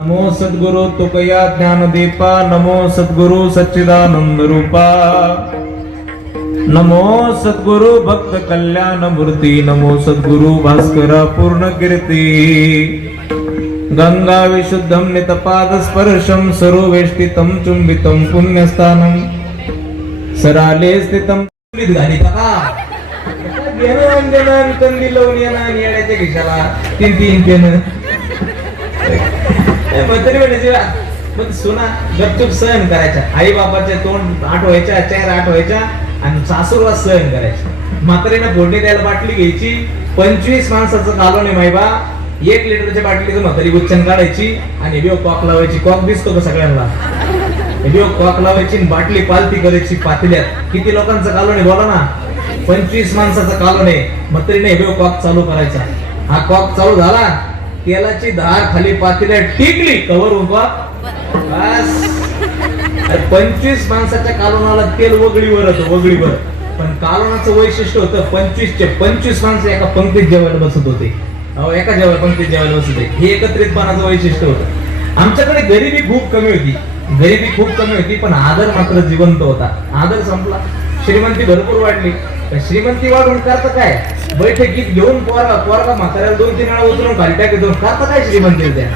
नमो सद्गुरु तुकया ज्ञानदीपा नमो सद्गुरु सच्चिदानंद रूपा। नमो सद्गुरु भक्त कल्याण मूर्ती नमो सद्गुरु भास्करा पूर्ण कीर्ती गंगा विशुद्धम नितपाद स्पर्शम सर्वेष्टितम चुंबितम पुण्यस्थानम सराले स्थितम घाली घेणं म्हणजे कंदी लावून येणं आणि येण्याच्या खिशाला. तीन तीन पेनं. तरी म्हणायचे मग सुना गपचूप सहन करायच्या. आई बापाचे तोंड आठ व्हायच्या चेहरा आठ व्हायच्या आणि सासूरला सहन करायच्या म्हातारीनं फोडणी द्यायला बाटली घ्यायची. पंचवीस माणसाचं कालवण आहे मायबा. एक लिटरच्या बाटलीचं म्हातारी गुच्छन काढायची आणि बिओ कॉक लावायची. कॉक दिसतो का सगळ्यांना? बिओ कॉक लावायची आणि बाटली पालती करायची पातल्यात किती लोकांचं कालवण आहे बोला ना. पंचवीस माणसाचं कालवण आहे म्हातारीने बिओ कॉक चालू करायचा. हा कॉक चालू झाला. तेलाची धार खाली पातीला टिकली कवर उभा. पंचवीस माणसाच्या कालोनाला तेल वगळीवर होतं वगळीवर. पण कालोनाचं वैशिष्ट्य होतं पंचवीस चे पंचवीस माणसं एका पंक्तीत जेवायला बसत होते. अहो एका जेवायला पंक्तीत जेवायला बसत होते. हे एकत्रितपणाचं वैशिष्ट्य होतं. आमच्याकडे गरिबी खूप कमी होती. गरिबी खूप कमी होती पण आदर मात्र जिवंत होता. आदर संपला. श्रीमंती भरपूर वाढली. श्रीमंती वाढून करता काय? बैठकीत घेऊन पोरगा पोरगा म्हाताऱ्याला दोन तीन वेळा उतरून खाली टाकतो करता काय श्रीमंती त्या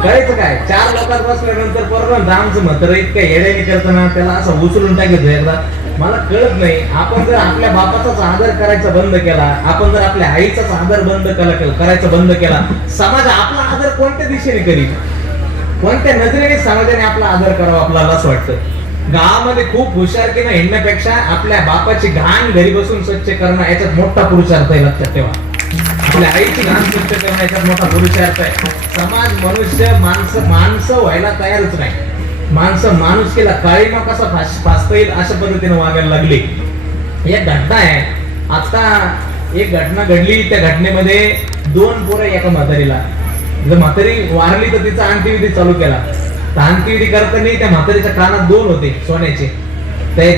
करायचं काय? चार लोकात बसल्यानंतर पोरगा आमचं म्हातारं इतकं येड्याने करताना त्याला असं उचलून टाकायचं एकदा. मला कळत नाही आपण जर आपल्या बापाचाच आदर करायचा बंद केला आपण जर आपल्या आईचाच आदर बंद केला करायचा बंद केला समाज आपला आदर कोणत्या दिशेने करील? कोणत्या नजरेने समाजाने आपला आदर करावा आपल्याला असं वाटतं? गावामध्ये खूप हुशार की हिंडण्यापेक्षा आपल्या बापाची घाण घरी बसून स्वच्छ करणं याच्यात मोठा पुरुषार्थ आहे लक्षात ठेवा. आपल्या आईची घाण स्वच्छ करणं याच्यात मोठा पुरुषार्थ आहे. समाज मनुष्य माणसं माणसं व्हायला तयारच नाही. माणसं माणूस केला काळीमा कसा फास- फासता येईल अशा पद्धतीने वागायला लागली. एक घटना आहे. आता एक घटना घडली त्या घटनेमध्ये दोन पोरं एका म्हातारीला. जर म्हातारी वारली तर तिचा अंत्यविधी चालू केला. तर करताना त्या म्हातारीच्या कानात दोन होते सोन्याचे.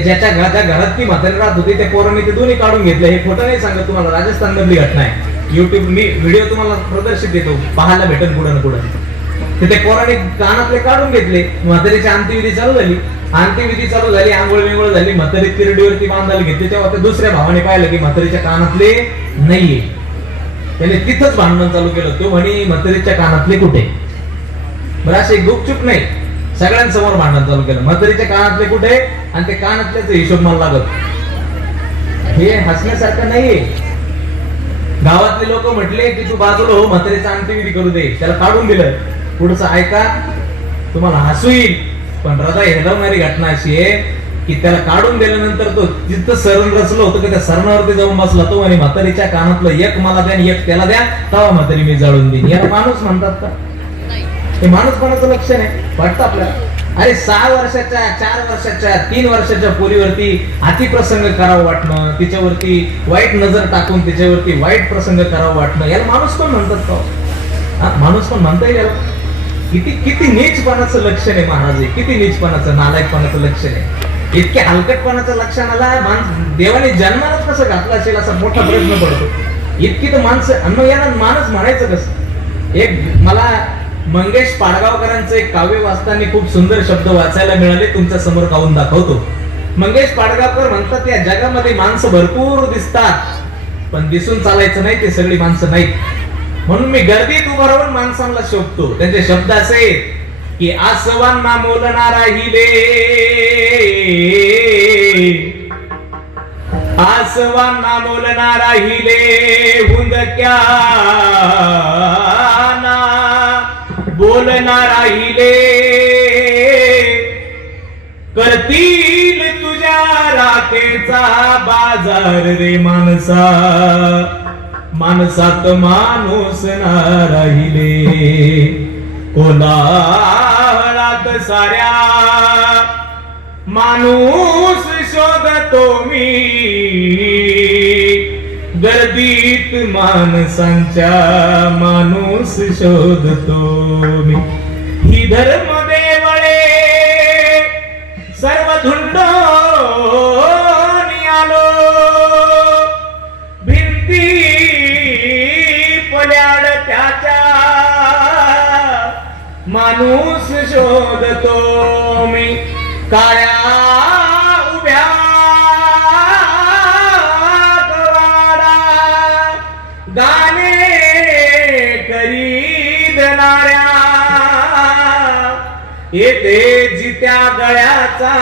ज्याच्या घ- ज्या घरात ती म्हातारी राहत होती त्या पोरांनी ते दोन्ही काढून घेतले. हे खोटं नाही सांगत तुम्हाला राजस्थान मधली घटना आहे. युट्यूब मी व्हिडिओ तुम्हाला प्रदर्शित देतो पाहायला भेटेल पुढे ना पुढे. तर त्या पोराने कानातले काढून घेतले म्हातारीची अंत्यविधी चालू झाली. अंत्यविधी चालू झाली आंघोळ विंगोळ झाली म्हातारी तिरडीवरती बांधायला घेतली. तेव्हा त्या दुसऱ्या भावाने पाहिलं की म्हातारीच्या कानातले नाहीये. त्याने तिथंच भांडण चालू केलं. तो म्हणे म्हातारीच्या कानातले कुठे? बरं असे गुपचूप नाही. सगळ्यांसमोर भांडण चालू केलं. म्हातारीच्या कानातले कुठे? आणि ते कानातल्याच हिशोब मला लागत हे हसण्यासारखं नाहीये. गावातले लोक म्हटले की तू बाजूला हो म्हातारीचा अंत्यविधी करू दे. त्याला काढून दिलं. पुढचं ऐका तुम्हाला हसू येईल. पण हृदय हेलवणारी घटना अशी आहे की त्याला काढून दिल्यानंतर तो जिथं सरण रचलं होतं की त्या सरणावरती जाऊन बसला तो आणि म्हातारीच्या कानातलं एक मला द्या आणि एक त्याला द्या तवा म्हातारी मी जाळून देईन. याला माणूस म्हणतात का? हे माणूसपणाचं लक्षण आहे वाटतं आपल्याला. अरे सहा वर्षाच्या चार वर्षाच्या तीन वर्षाच्या पोरीवरती अतिप्रसंग करावं वाटणं तिच्यावरती वाईट नजर टाकून तिच्यावरती वाईट प्रसंग करावं वाटणं याला माणूस पण म्हणतात का हो? माणूस पण म्हणता येईल याला. किती किती नीचपणाचं लक्षण आहे महाराज हे. किती नीचपणाचं नालायकपणाचं लक्षण आहे इतक्या हलकटपणाचं लक्षणाला माणस देवाने जन्मालाच कसं घातलं असेल असा मोठा प्रश्न पडतो. इतकी तर माणसं अन्न याला माणूस म्हणायचं कसं? एक मला मंगेश पाडगावकरांचं एक काव्य वाचताना खूप सुंदर शब्द वाचायला मिळाले तुमच्यासमोर गाऊन दाखवतो. मंगेश पाडगावकर म्हणतात या जगामध्ये माणसं भरपूर दिसतात पण दिसून चालायचं नाही ते सगळी माणसं नाहीत. म्हणून मी गर्दीत उभा राहून माणसांना शोधतो त्यांचे शब्द असे की आसवांना मोलना राहिले आसवांना मोलना राहिले हुंदक्या बोलना राहिले करतील तुझ्या राखेचा बाजार रे माणसा. माणसात माणूस ना राहिले कोलाहलात साऱ्या. माणूस शोधतो मी. गर्दीत माणसांच्या माणूस शोधतो मी. धर्म देवळे सर्व धुंड आलो. भिंती पल्याड त्याच्या. माणूस शोधतो मी काळ्या येते जित्या गळ्याचा.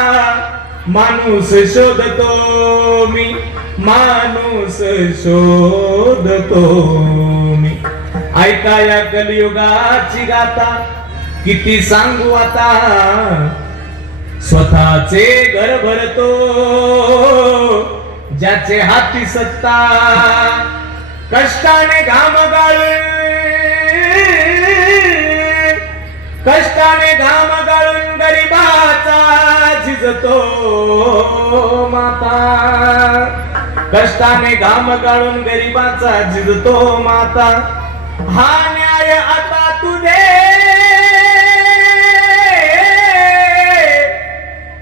माणूस शोधतो मी. माणूस शोधतो मी. ऐका या कलियुगाची गाता किती सांगू आता. स्वतःचे घर भरतो. ज्याचे हाती सत्ता. कष्टाने घाम गाळून. कष्टाने घाम गरीबाचा झिजतो माता. कष्टाने घाम काढून गरीबाचा झिजतो माता. हा न्याय आता तुझे.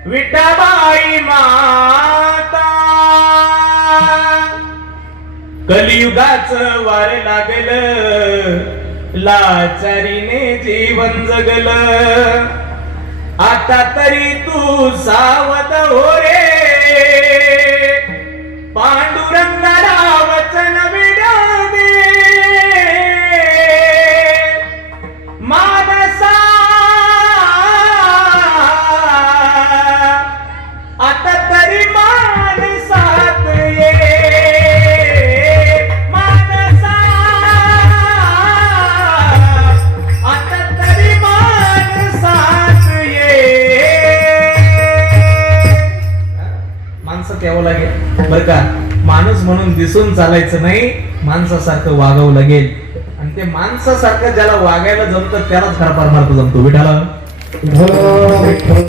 विठाबाई माता. कलियुगाच वार लागल. लाचारीने जीवन जगल. आता तरी तू सावध हो रे. पांडू माणसात यावं लागेल. बर का? माणूस म्हणून दिसून चालायचं नाही माणसासारखं वागावं लागेल. आणि ते माणसासारखं ज्याला वागायला जमतं त्यालाच खरा मार्ग जमतो. विठाला